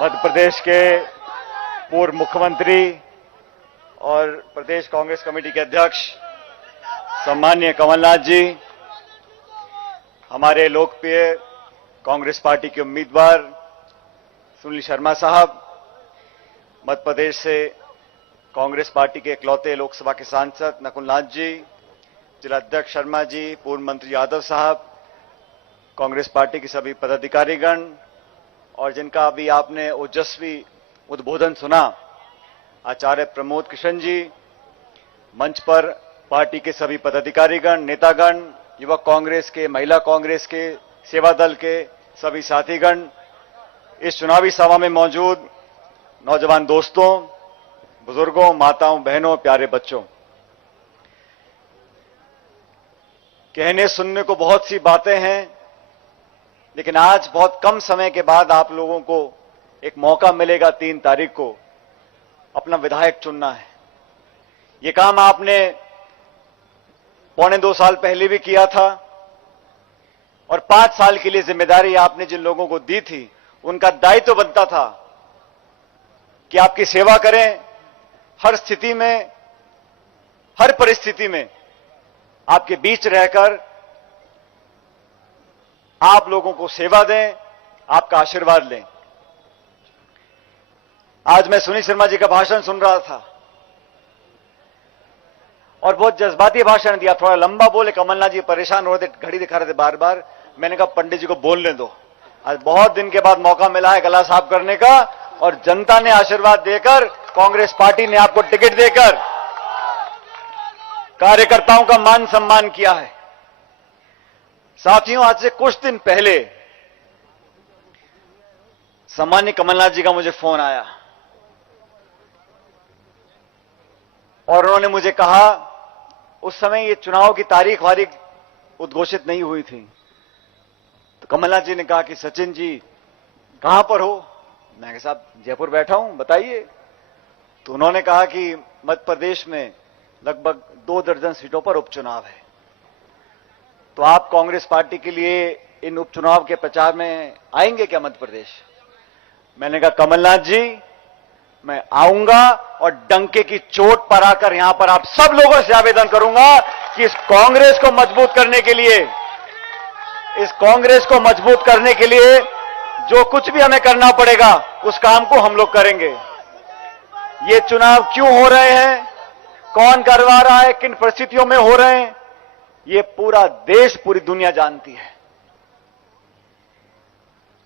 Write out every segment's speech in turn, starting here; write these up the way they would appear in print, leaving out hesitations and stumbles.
मध्य प्रदेश के पूर्व मुख्यमंत्री और प्रदेश कांग्रेस कमेटी के अध्यक्ष सम्माननीय कमलनाथ जी, हमारे लोकप्रिय कांग्रेस पार्टी के उम्मीदवार सुनील शर्मा साहब, मध्य प्रदेश से कांग्रेस पार्टी के इकलौते लोकसभा के सांसद नकुलनाथ जी, जिला अध्यक्ष शर्मा जी, पूर्व मंत्री यादव साहब, कांग्रेस पार्टी के सभी पदाधिकारीगण और जिनका अभी आपने ओजस्वी उद्बोधन सुना, आचार्य प्रमोद कृष्ण जी, मंच पर पार्टी के सभी पदाधिकारीगण, नेतागण, युवक कांग्रेस के, महिला कांग्रेस के, सेवा दल के सभी साथीगण, इस चुनावी सभा में मौजूद नौजवान दोस्तों, बुजुर्गों, माताओं, बहनों, प्यारे बच्चों, कहने सुनने को बहुत सी बातें हैं, लेकिन आज बहुत कम समय के बाद आप लोगों को एक मौका मिलेगा 3 तारीख को अपना विधायक चुनना है। ये काम आपने 1.25 साल पहले भी किया था और 5 साल के लिए जिम्मेदारी आपने जिन लोगों को दी थी, उनका दायित्व बनता था कि आपकी सेवा करें, हर स्थिति में, हर परिस्थिति में आपके बीच रहकर आप लोगों को सेवा दें, आपका आशीर्वाद लें। आज मैं सुनील शर्मा जी का भाषण सुन रहा था और बहुत जज्बाती भाषण दिया, थोड़ा लंबा बोले। कमलनाथ जी परेशान हो रहे थे, घड़ी दिखा रहे थे बार बार। मैंने कहा पंडित जी को बोलने दो, आज बहुत दिन के बाद मौका मिला है गला साफ करने का और जनता ने आशीर्वाद देकर, कांग्रेस पार्टी ने आपको टिकट देकर कार्यकर्ताओं का मान सम्मान किया है। साथियों, आज से कुछ दिन पहले सम्माननीय कमलनाथ जी का मुझे फोन आया और उन्होंने मुझे कहा, उस समय ये चुनाव की तारीख वारीख उद्घोषित नहीं हुई थी, तो कमलनाथ जी ने कहा कि सचिन जी कहां पर हो? मैं कहा साहब जयपुर बैठा हूं, बताइए। तो उन्होंने कहा कि मध्य प्रदेश में लगभग 2 दर्जन सीटों पर उपचुनाव है, तो आप कांग्रेस पार्टी के लिए इन उपचुनाव के प्रचार में आएंगे क्या मध्य प्रदेश? मैंने कहा कमलनाथ जी, मैं आऊंगा और डंके की चोट पर आकर यहां पर आप सब लोगों से आवेदन करूंगा कि इस कांग्रेस को मजबूत करने के लिए, इस कांग्रेस को मजबूत करने के लिए जो कुछ भी हमें करना पड़ेगा, उस काम को हम लोग करेंगे। ये चुनाव क्यों हो रहे हैं, कौन करवा रहा है, किन परिस्थितियों में हो रहे हैं, ये पूरा देश, पूरी दुनिया जानती है।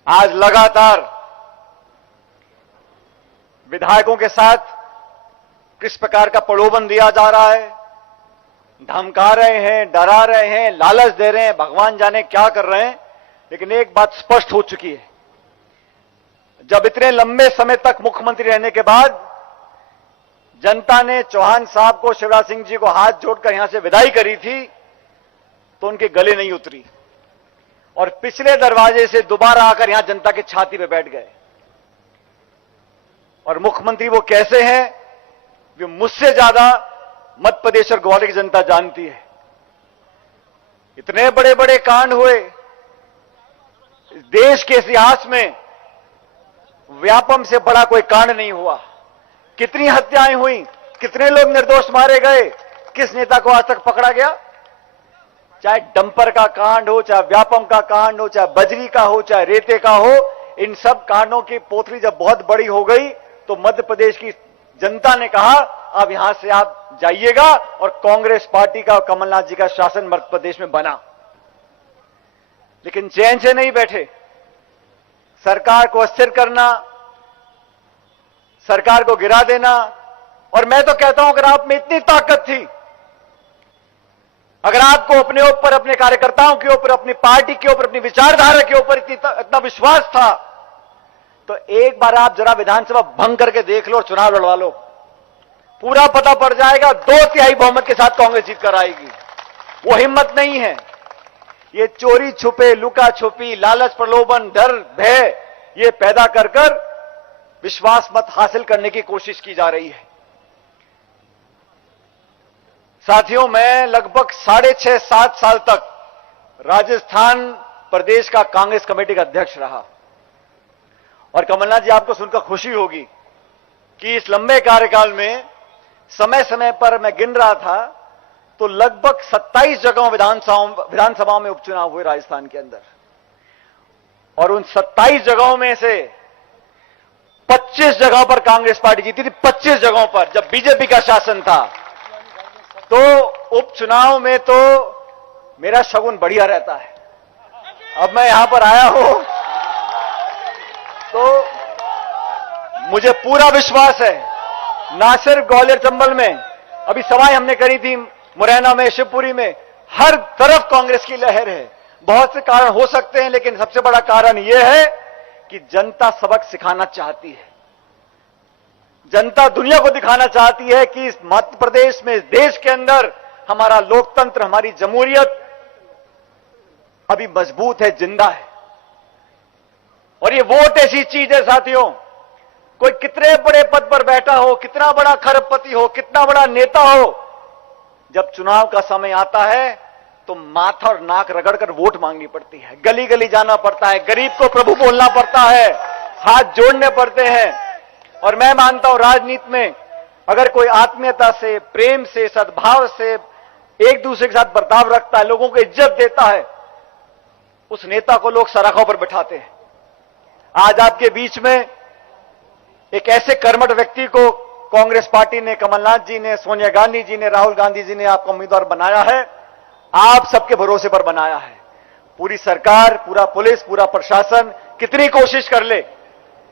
आज लगातार विधायकों के साथ किस प्रकार का प्रलोभन दिया जा रहा है, धमका रहे हैं, डरा रहे हैं, लालच दे रहे हैं, भगवान जाने क्या कर रहे हैं। लेकिन एक बात स्पष्ट हो चुकी है, जब इतने लंबे समय तक मुख्यमंत्री रहने के बाद जनता ने चौहान साहब को, शिवराज सिंह जी को हाथ जोड़कर यहां से विदाई करी थी, तो उनके गले नहीं उतरी और पिछले दरवाजे से दोबारा आकर यहां जनता की छाती पे बैठ गए। और मुख्यमंत्री वो कैसे हैं, वे मुझसे ज्यादा मध्य प्रदेश और ग्वालियर की जनता जानती है। इतने बड़े बड़े कांड हुए देश के इतिहास में, व्यापम से बड़ा कोई कांड नहीं हुआ। कितनी हत्याएं हुई, कितने लोग निर्दोष मारे गए, किस नेता को आज तक पकड़ा गया? चाहे डंपर का कांड हो, चाहे व्यापम का कांड हो, चाहे बजरी का हो, चाहे रेते का हो, इन सब कांडों की पोथली जब बहुत बड़ी हो गई तो मध्य प्रदेश की जनता ने कहा अब यहां से आप जाइएगा और कांग्रेस पार्टी का और कमलनाथ जी का शासन मध्य प्रदेश में बना। लेकिन चैन से नहीं बैठे, सरकार को अस्थिर करना, सरकार को गिरा देना। और मैं तो कहता हूं, अगर आप में इतनी ताकत थी, अगर आपको अपने ऊपर, अपने कार्यकर्ताओं के ऊपर, अपनी पार्टी के ऊपर, अपनी विचारधारा के ऊपर इतना विश्वास था, तो एक बार आप जरा विधानसभा भंग करके देख लो और चुनाव लड़वा लो, पूरा पता पड़ जाएगा। 2/3 बहुमत के साथ कांग्रेस जीत कर आएगी। वो हिम्मत नहीं है। ये चोरी छुपे, लुका छुपी, लालच, प्रलोभन, डर, भय, ये पैदा कर कर विश्वास मत हासिल करने की कोशिश की जा रही है। साथियों, मैं लगभग 6.5-7 साल तक राजस्थान प्रदेश का कांग्रेस कमेटी का अध्यक्ष रहा और कमलनाथ जी, आपको सुनकर खुशी होगी कि इस लंबे कार्यकाल में समय समय पर मैं गिन रहा था तो लगभग 27 जगहों विधानसभाओं में उपचुनाव हुए राजस्थान के अंदर, और उन 27 जगहों में से 25 जगहों पर कांग्रेस पार्टी जीती थी। 25 जगहों पर जब बीजेपी का शासन था, तो उपचुनाव में तो मेरा शगुन बढ़िया रहता है। अब मैं यहां पर आया हूं तो मुझे पूरा विश्वास है, ना सिर्फ ग्वालियर चंबल में, अभी सभाएं हमने करी थी मुरैना में, शिवपुरी में, हर तरफ कांग्रेस की लहर है। बहुत से कारण हो सकते हैं, लेकिन सबसे बड़ा कारण यह है कि जनता सबक सिखाना चाहती है। जनता दुनिया को दिखाना चाहती है कि इस मध्य प्रदेश में, इस देश के अंदर हमारा लोकतंत्र, हमारी जमहूरियत अभी मजबूत है, जिंदा है। और ये वोट ऐसी चीज है साथियों, कोई कितने बड़े पद पर बैठा हो, कितना बड़ा खरबपति हो, कितना बड़ा नेता हो, जब चुनाव का समय आता है तो माथा और नाक रगड़कर वोट मांगनी पड़ती है, गली गली जाना पड़ता है, गरीब को प्रभु बोलना पड़ता है, हाथ जोड़ने पड़ते हैं। और मैं मानता हूं राजनीति में अगर कोई आत्मीयता से, प्रेम से, सद्भाव से एक दूसरे के साथ बर्ताव रखता है, लोगों को इज्जत देता है, उस नेता को लोग सराखों पर बिठाते हैं। आज आपके बीच में एक ऐसे कर्मठ व्यक्ति को कांग्रेस पार्टी ने, कमलनाथ जी ने, सोनिया गांधी जी ने, राहुल गांधी जी ने आपको उम्मीदवार बनाया है। आप सबके भरोसे पर बनाया है। पूरी सरकार, पूरा पुलिस, पूरा प्रशासन कितनी कोशिश कर ले,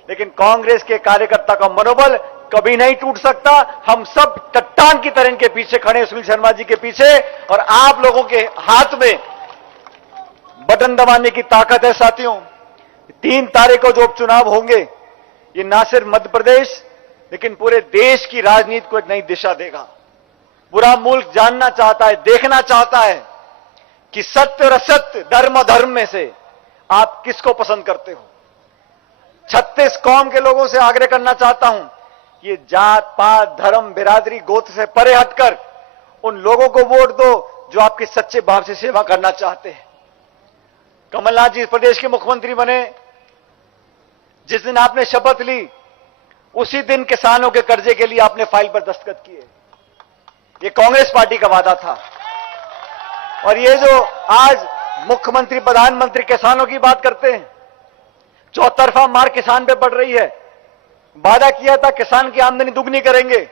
लेकिन कांग्रेस के कार्यकर्ता का मनोबल कभी नहीं टूट सकता। हम सब चट्टान की तरह इनके पीछे खड़े, सुनील शर्मा जी के पीछे, और आप लोगों के हाथ में बटन दबाने की ताकत है साथियों। 3 तारीख को जो उपचुनाव होंगे, ये ना सिर्फ मध्य प्रदेश लेकिन पूरे देश की राजनीति को एक नई दिशा देगा। पूरा मुल्क जानना चाहता है, देखना चाहता है कि सत्य और असत्य, धर्म और धर्म में से आप किसको पसंद करते हो। 36 कौम के लोगों से आग्रह करना चाहता हूं, ये जात पात, धर्म, बिरादरी, गोत्र से परे हटकर उन लोगों को वोट दो जो आपके सच्चे भाव से सेवा करना चाहते हैं। कमलनाथ जी प्रदेश के मुख्यमंत्री बने, जिस दिन आपने शपथ ली उसी दिन किसानों के कर्जे के लिए आपने फाइल पर दस्तखत किए। ये कांग्रेस पार्टी का वादा था। और ये जो आज मुख्यमंत्री, प्रधानमंत्री किसानों की बात करते हैं, चौतरफा मार किसान पे पड़ रही है। वादा किया था किसान की आमदनी दुगनी करेंगे,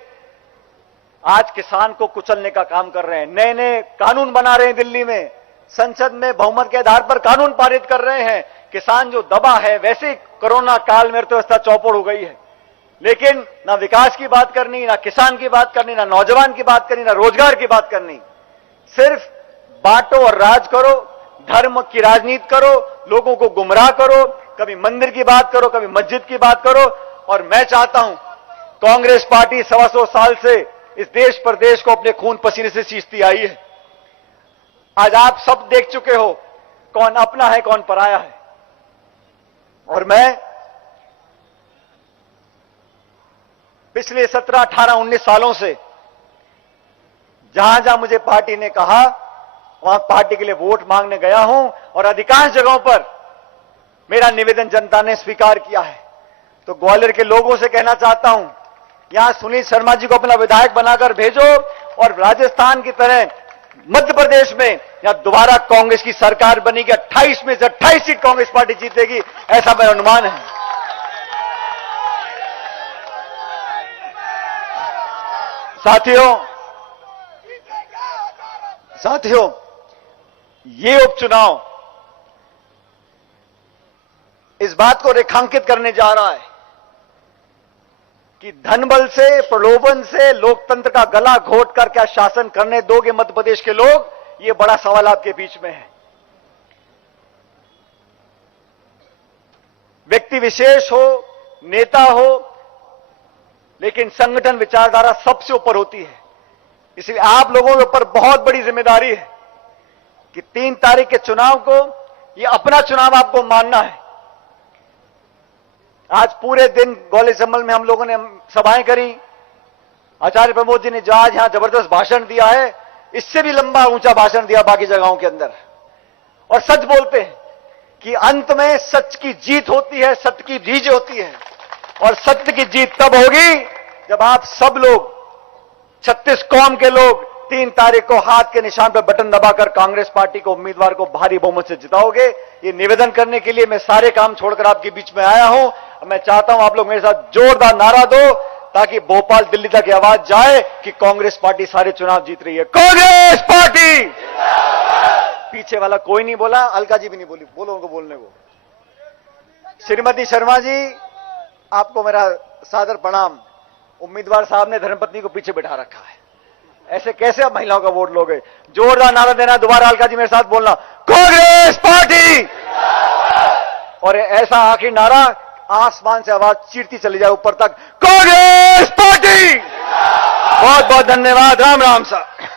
आज किसान को कुचलने का काम कर रहे हैं। नए नए कानून बना रहे हैं, दिल्ली में संसद में बहुमत के आधार पर कानून पारित कर रहे हैं। किसान जो दबा है, वैसे कोरोना काल में अर्थव्यवस्था चौपड़ हो गई है, लेकिन ना विकास की बात करनी, ना किसान की बात करनी, ना नौजवान की बात करनी, ना रोजगार की बात करनी। सिर्फ बांटो और राज करो, धर्म की राजनीति करो, लोगों को गुमराह करो, कभी मंदिर की बात करो, कभी मस्जिद की बात करो। और मैं चाहता हूं, कांग्रेस पार्टी 125 साल से इस देश प्रदेश को अपने खून पसीने से सींचती आई है। आज आप सब देख चुके हो कौन अपना है, कौन पराया है। और मैं पिछले 17, 18, 19 सालों से जहां जहां मुझे पार्टी ने कहा, वहां पार्टी के लिए वोट मांगने गया हूं, और अधिकांश जगहों पर मेरा निवेदन जनता ने स्वीकार किया है। तो ग्वालियर के लोगों से कहना चाहता हूं, यहां सुनील शर्मा जी को अपना विधायक बनाकर भेजो, और राजस्थान की तरह मध्य प्रदेश में यहां दोबारा कांग्रेस की सरकार बनेगी। 28 में से 28 सीट कांग्रेस पार्टी जीतेगी, ऐसा मेरा अनुमान है। साथियों, ये उपचुनाव इस बात को रेखांकित करने जा रहा है कि धनबल से, प्रलोभन से लोकतंत्र का गला घोट कर क्या शासन करने दोगे मध्य प्रदेश के लोग, ये बड़ा सवाल आपके बीच में है। व्यक्ति विशेष हो, नेता हो, लेकिन संगठन, विचारधारा सबसे ऊपर होती है। इसलिए आप लोगों के ऊपर बहुत बड़ी जिम्मेदारी है कि 3 तारीख के चुनाव को ये अपना चुनाव आपको मानना है। आज पूरे दिन ग्वालियर चंबल में हम लोगों ने सभाएं करी। आचार्य प्रमोद जी ने जो आज यहां जबरदस्त भाषण दिया है, इससे भी लंबा ऊंचा भाषण दिया बाकी जगहों के अंदर। और सच बोलते हैं, कि अंत में सच की जीत होती है, सत्य की जीत होती है। और सत्य की जीत तब होगी जब आप सब लोग 36 कौम के लोग 3 तारीख को हाथ के निशान पर बटन दबाकर कांग्रेस पार्टी को उम्मीदवार को भारी बहुमत से जिताओगे। ये निवेदन करने के लिए मैं सारे काम छोड़कर आपके बीच में आया हूं। मैं चाहता हूं आप लोग मेरे साथ जोरदार नारा दो ताकि भोपाल दिल्ली तक ये आवाज जाए कि कांग्रेस पार्टी सारे चुनाव जीत रही है। कांग्रेस पार्टी। पीछे वाला कोई नहीं बोला, अलका जी भी नहीं बोली, बोलो उनको बोलने को। श्रीमती शर्मा जी, आपको मेरा सादर प्रणाम। उम्मीदवार साहब ने धर्मपत्नी को पीछे बैठा रखा है, ऐसे कैसे आप महिलाओं का वोट लोगे? जोरदार नारा देना, दोबारा अलका जी मेरे साथ बोलना, कांग्रेस पार्टी। और ऐसा आखिरी नारा आसमान से आवाज चीरती चली जाए ऊपर तक, कांग्रेस पार्टी। बहुत बहुत धन्यवाद। राम राम साहब।